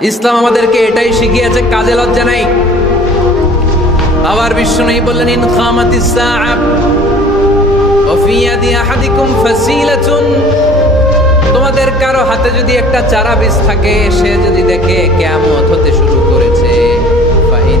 ইসলাম আমাদেরকে এটাই শিখিয়েছে, কাজে লজ্জা নাই। আবার বিশ্ব নেই বললেন তোমাদের কারও হাতে যদি একটা চারা বীজ থাকে, সে যদি দেখে কেমন হতে শুরু করেছে, ফাইন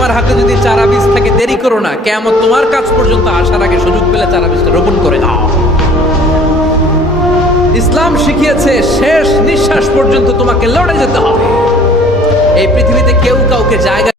তোমার হাতে যদি চারা বীজ থাকে, দেরি করো না। কেমন তোমার কাজ পর্যন্ত আসার আগে সুযোগ পেলে চারা বীজটা রোপণ করে দাও। ইসলাম শিখিয়েছে, শেষ নিঃশ্বাস পর্যন্ত তোমাকে লড়ে যেতে হবে। এই পৃথিবীতে কেউ কাউকে জায়গা